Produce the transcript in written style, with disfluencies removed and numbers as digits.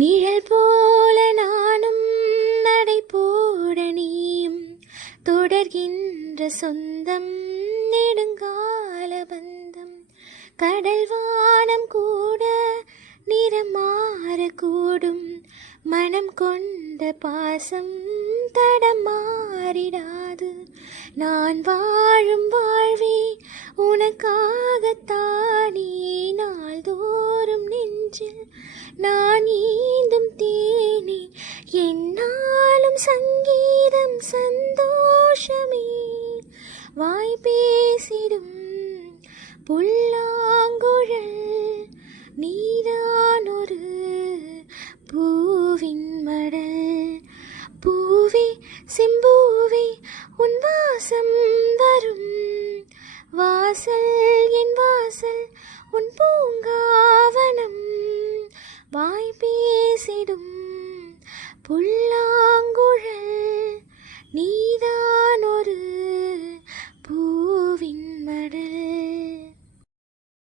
நிழல் போல நானும் நடை போட நீயும் தொடர்கின்ற சொந்தம் நெடுங்கால பந்தம். கடல் வானம் கூட நிறம் மாறக்கூடும், மனம் கொண்ட பாசம் தடம் மாறிடாது. நான் வாழும் வாழ்வே உனக்காகத்தானே, நாள்தோறும் நெஞ்சில் நான் ஈந்தும் தேனே, என்னாலும் சங்கீதம் சந்தோஷமே. வாய் பேசிடும் புல்லாங்குழல் நீதான் ஒரு பூவின் மடல். பூவே செம்பூவே உன் வாசம் வரும் வாசல், என் வாசல் உன் பூங்காவனம். வாய் பேசிடும் புல்லாங்குழல் நீ